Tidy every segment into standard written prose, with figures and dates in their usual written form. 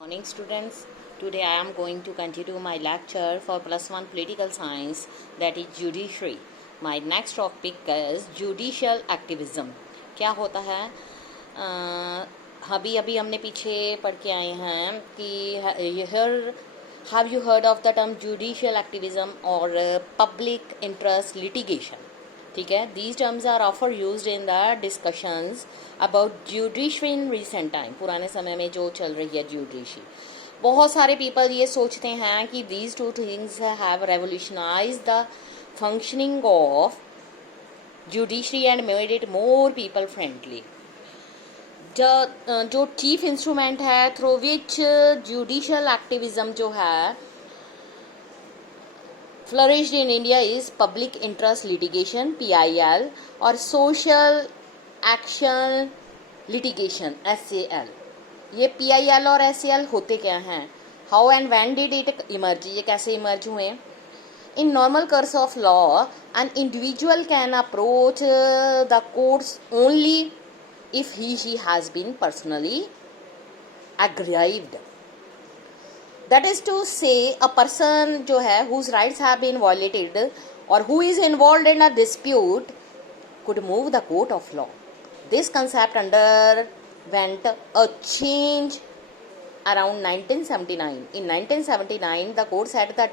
Morning students, today I am going to continue my lecture for plus 1 political science, that is judiciary. My next topic is judicial activism. क्या होता है अभी हमने पीछे पढ़ के आए हैं कि have you heard of the term judicial activism or public interest litigation. ठीक है, these terms are often used in the discussions about judiciary in recent time. पुराने समय में जो चल रही है judiciary, बहुत सारे people ये सोचते हैं कि these two things have revolutionized the functioning of judiciary and made it more people friendly. जो chief instrument है through which judicial activism जो है flourished in India is public interest litigation (PIL) और social action litigation (SAL). ये PIL और SAL होते क्या हैं? How and when did it emerge? ये कैसे emerge हुए? In normal course of law, an individual can approach the courts only if he has been personally aggrieved. That is to say, a person जो है whose rights have been violated or who is involved in a dispute could move the court of law. This concept underwent a change around 1979. In 1979, the court set the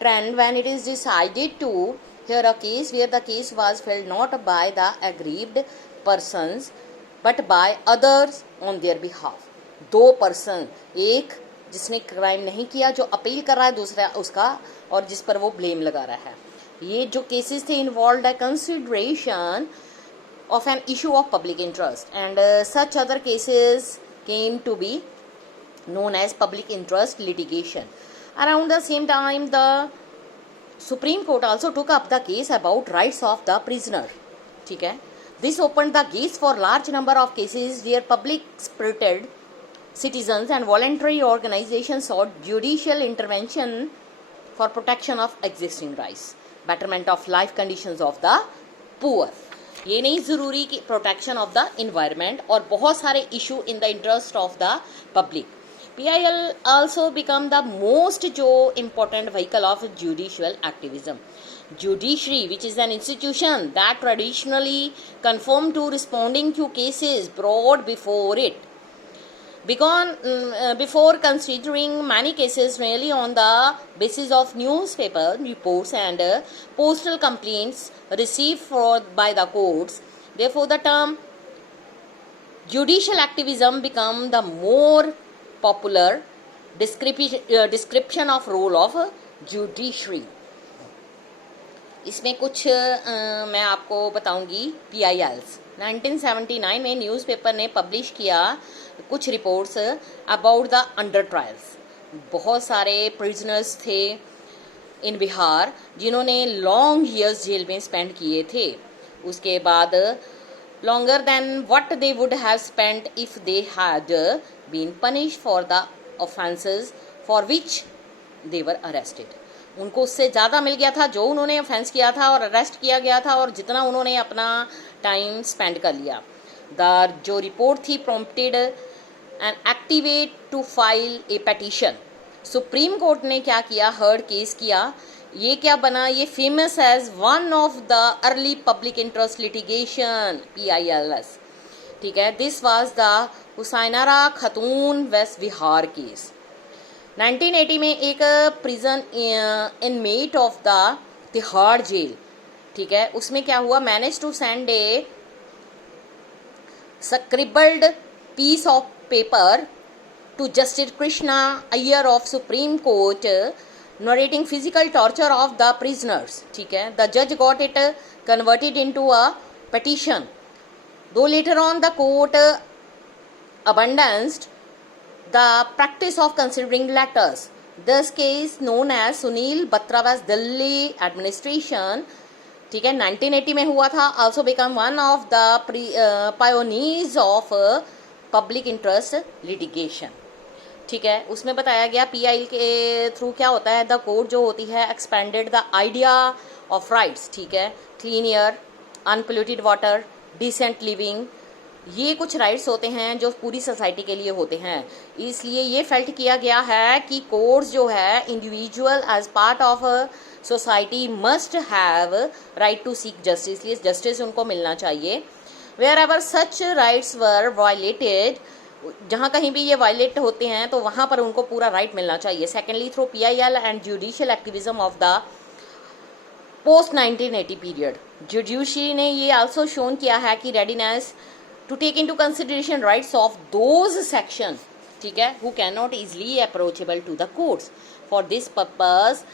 trend when it is decided to hear a case where the case was filed not by the aggrieved persons but by others on their behalf. दो person, एक जिसने crime नहीं किया जो appeal कर रहा है, दूसरा उसका और जिस पर वो ब्लेम लगा रहा है. ये जो केसेस थे इन्वॉल्व्ड है consideration of an issue of public interest and such other cases came to be known as public interest litigation. Around the same time, the Supreme Court also took up the case about rights of the prisoner. ठीक है, this opened the gates for large number of cases where public spirited citizens and voluntary organizations sought judicial intervention for protection of existing rights, betterment of life conditions of the poor. ये नहीं ज़रूरी कि protection of the environment और बहुत सारे issue in the interest of the public. PIL also become the most important vehicle of judicial activism. Judiciary, which is an institution that traditionally conformed to responding to cases brought before it, began before considering many cases merely on the basis of newspaper reports and postal complaints received by the courts. Therefore, the term judicial activism become the more popular description of role of judiciary. इसमें कुछ मैं आपको बताऊंगी. PILs 1979 में newspaper ने publish किया कुछ reports about the under trials. बहुत सारे प्रिजनर्स थे इन बिहार जिन्होंने लॉन्ग ईयर्स जेल में स्पेंड किए थे. उसके बाद longer than what they would have spent if they had been punished for the offences for which they were arrested. उनको उससे ज़्यादा मिल गया था जो उन्होंने ऑफेंस किया था और अरेस्ट किया गया था और जितना उन्होंने अपना टाइम स्पेंड कर लिया. जो रिपोर्ट थी prompted an activate to file a petition. Supreme court ने क्या किया, हर्ड केस किया. ये क्या बना, ये famous as one of the early public interest litigation PILS. ठीक है, this was the Hussainara Khatoon वेस्ट बिहार केस. 1980 में एक prison inmate of the Tihar jail, ठीक है, उसमें क्या हुआ, manage to send a scribbled piece of paper to Justice Krishna Iyer of Supreme Court narrating physical torture of the prisoners. ठीक है, the judge got it converted into a petition. Though later on the court abandoned the practice of considering letters. This case known as Sunil Batra's Delhi administration, ठीक है, 1980 में हुआ था. Also become one of the pioneers of public interest litigation. ठीक है, उसमें बताया गया PIL के थ्रू क्या होता है. द कोर्ट जो होती है expanded the idea of rights. ठीक है, clean air, unpolluted water, decent living, ये कुछ राइट्स होते हैं जो पूरी सोसाइटी के लिए होते हैं। इसलिए ये फेल्ट किया गया है कि कोर्ट्स जो है individual as part of society must have right to seek justice, इसलिए जस्टिस उनको मिलना चाहिए। Wherever such rights were violated, जहाँ कहीं भी ये वायलेट होते हैं तो वहाँ पर उनको पूरा राइट मिलना चाहिए। Secondly, through PIL and judicial activism of the post 1980 period, judiciary ने ये आल्सो शोन किया है कि readiness to take into consideration rights of those section, ठीक है, who can not easily approachable to the courts. For this purpose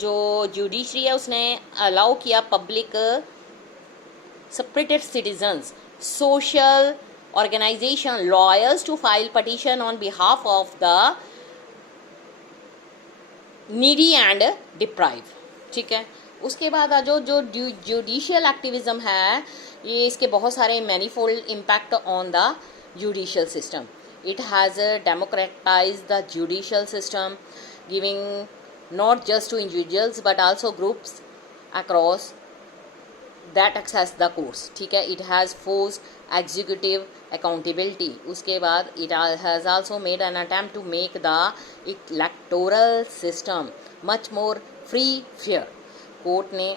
जो judiciary है उसने अलाउ किया public separated citizens, social organization, lawyers to file petition on behalf of the needy and deprived, ठीक है। उसके बाद जो जो जुडिशियल एक्टिविज्म है, ये इसके बहुत सारे manifold impact on the judicial system. It has democratize the judicial system, giving not just to individuals but also groups across that access the courts, ठीक है। It has forced executive accountability। उसके बाद it has also made an attempt to make the electoral system much more free fair। Court ने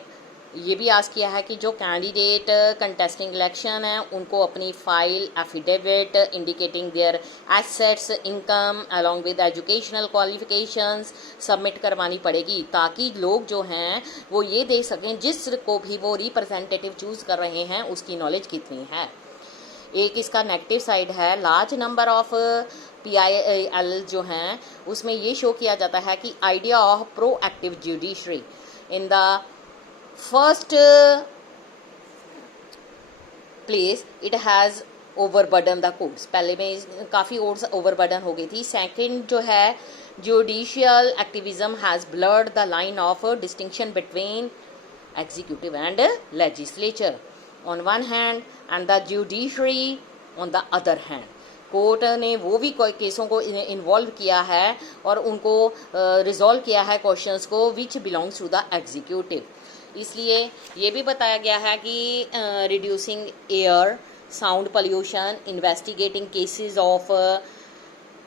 ये भी ask किया है कि जो कैंडिडेट कंटेस्टिंग इलेक्शन है उनको अपनी file affidavit indicating their assets, income along with educational qualifications submit करवानी पड़ेगी, ताकि लोग जो हैं वो ये देख सकें जिसको भी वो रिप्रेजेंटेटिव चूज कर रहे हैं उसकी नॉलेज कितनी है। एक इसका नेगेटिव साइड है, लार्ज नंबर ऑफ PIL जो हैं उसमें ये शो किया जाता है कि idea of proactive judiciary in the first place it has overburden the courts, पहले में काफ़ी ओवरबर्डन हो गई थी। सेकंड जो है judicial activism has blurred the line of distinction between executive and legislature on one hand and the judiciary on the other hand. Court ने वो भी कोई केसों को इन्वॉल्व किया है और उनको रिजॉल्व किया है क्वेश्चंस को which belongs to the executive. इसलिए ये भी बताया गया है कि reducing air sound pollution, investigating cases of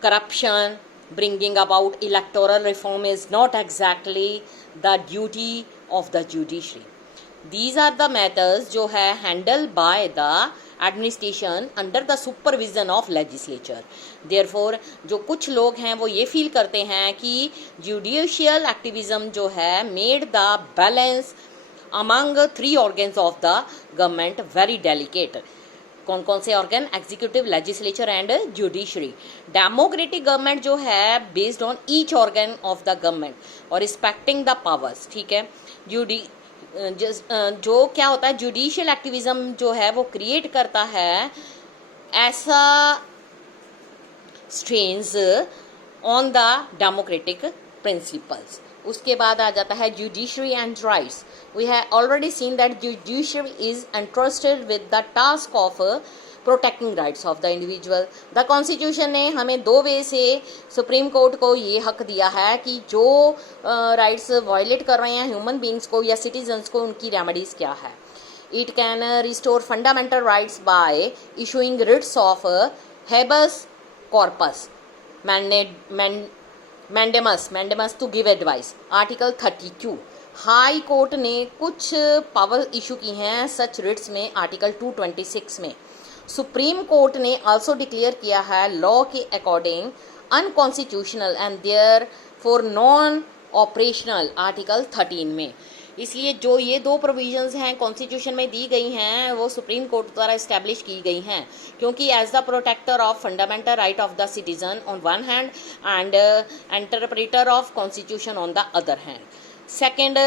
corruption, bringing about electoral reform is not exactly the duty of the judiciary. These are the matters जो है handle by the administration under the supervision of legislature. Therefore जो कुछ लोग हैं वो ये feel करते हैं कि जुडिशियल एक्टिविज्म जो है made the balance among 3 organs of the government very delicate. कौन कौन से organ? Executive, legislature and judiciary. Democratic government जो है based on each organ of the government और रिस्पेक्टिंग द पावर्स, ठीक है। जो क्या होता है जुडिशियल एक्टिविज्म जो है वो क्रिएट करता है ऐसा strains on the democratic principles. उसके बाद आ जाता है judiciary and rights. We have already seen that judiciary is entrusted with the task of protecting rights of the individual. The constitution ने हमें 2 वे से सुप्रीम कोर्ट को ये हक दिया है कि जो राइट्स वायलेट कर रहे हैं ह्यूमन बींग्स को या सिटीजन्स को, उनकी रेमेडीज क्या है। It can restore fundamental rights by issuing writs of habeas corpus mandamus to give advice. Article 32 high court ने कुछ पावर इशू की हैं सच रिट्स में आर्टिकल 226 में। सुप्रीम कोर्ट ने आल्सो डिक्लेयर किया है लॉ के according unconstitutional and therefore non operational article 13 में। इसलिए जो ये 2 प्रोविजंस हैं कॉन्स्टिट्यूशन में दी गई हैं वो सुप्रीम कोर्ट द्वारा इस्टेब्लिश की गई हैं, क्योंकि as the protector of fundamental right of the citizen on one hand and interpreter of constitution on the other hand. Second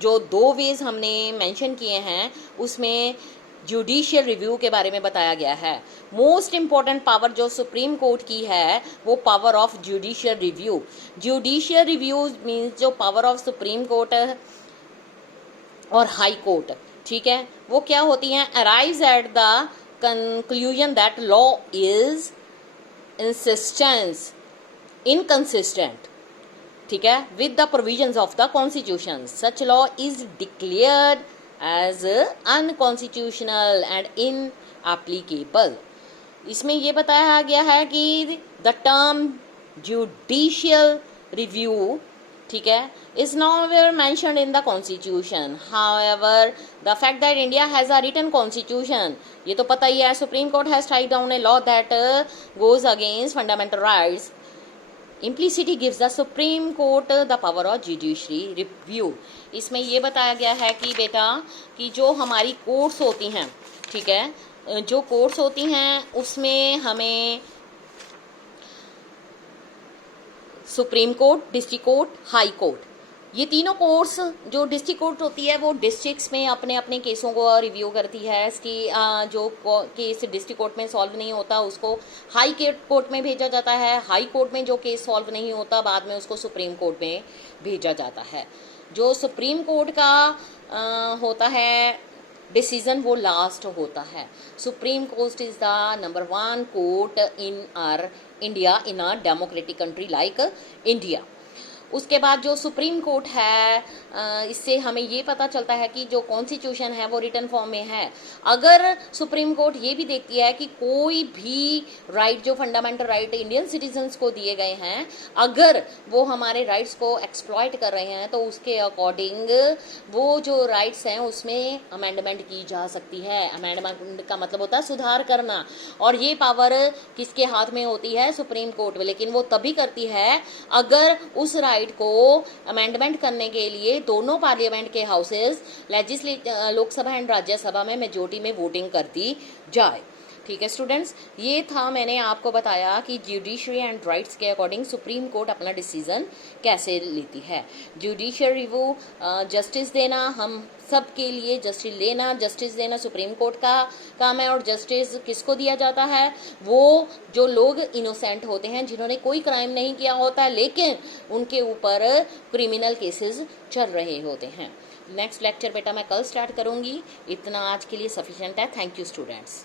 जो 2 वेज हमने मेंशन किए हैं उसमें जुडिशियल रिव्यू के बारे में बताया गया है। मोस्ट इम्पॉर्टेंट पावर जो सुप्रीम कोर्ट की है वो power of judicial review. Judicial review means जो पावर ऑफ सुप्रीम कोर्ट और हाई कोर्ट, ठीक है, वो क्या होती हैं? Arrives at the conclusion that law is inconsistent, ठीक है, with the provisions of the constitution. Such law is declared as unconstitutional and inapplicable। इसमें ये बताया गया है कि द टर्म जुडिशियल रिव्यू, ठीक है, is nowhere mentioned in the constitution. However, the fact that India has a written constitution, ये तो पता ही है, Supreme Court has strike down a law that goes against fundamental rights, implicitly gives the Supreme Court the power of judiciary review. इसमें ये बताया गया है कि बेटा कि जो हमारी कोर्ट्स होती हैं, ठीक है, जो कोर्ट्स होती हैं उसमें हमें supreme court, district court, high court, ये तीनों कोर्ट्स, जो डिस्ट्रिक्ट कोर्ट होती है वो डिस्ट्रिक्ट्स में अपने अपने केसों को रिव्यू करती है। इसकी जो केस डिस्ट्रिक्ट कोर्ट में सॉल्व नहीं होता उसको हाई कोर्ट में भेजा जाता है। हाई कोर्ट में जो केस सॉल्व नहीं होता बाद में उसको सुप्रीम कोर्ट में भेजा जाता है। जो सुप्रीम कोर्ट का होता है डिसीजन वो लास्ट होता है। Supreme court is the number 1 court in R India, in a democratic country like India. उसके बाद जो सुप्रीम कोर्ट है, इससे हमें ये पता चलता है कि जो कॉन्स्टिट्यूशन है वो रिटन फॉर्म में है। अगर सुप्रीम कोर्ट ये भी देखती है कि कोई भी राइट, जो फंडामेंटल राइट इंडियन सिटीजन्स को दिए गए हैं, अगर वो हमारे राइट्स को एक्सप्लॉइट कर रहे हैं तो उसके अकॉर्डिंग वो जो राइट्स हैं उसमें अमेंडमेंट की जा सकती है। अमेंडमेंट का मतलब होता है सुधार करना, और ये पावर किसके हाथ में होती है? सुप्रीम कोर्ट में। लेकिन वो तभी करती है अगर उस राइट को अमेंडमेंट करने के लिए दोनों पार्लियामेंट के हाउसेस, लोकसभा एंड राज्यसभा में मेजोरिटी में वोटिंग करती जाए। ठीक है स्टूडेंट्स, ये था मैंने आपको बताया कि जुडिशरी एंड राइट्स के अकॉर्डिंग सुप्रीम कोर्ट अपना डिसीजन कैसे लेती है। जुडिशियल रिव्यू, जस्टिस देना, हम सब के लिए जस्टिस देना सुप्रीम कोर्ट का काम है। और जस्टिस किसको दिया जाता है? वो जो लोग इनोसेंट होते हैं, जिन्होंने कोई क्राइम नहीं किया होता लेकिन उनके ऊपर क्रिमिनल केसेस चल रहे होते हैं। नेक्स्ट लेक्चर बेटा मैं कल स्टार्ट करूंगी। इतना आज के लिए सफिशिएंट है। Thank you students.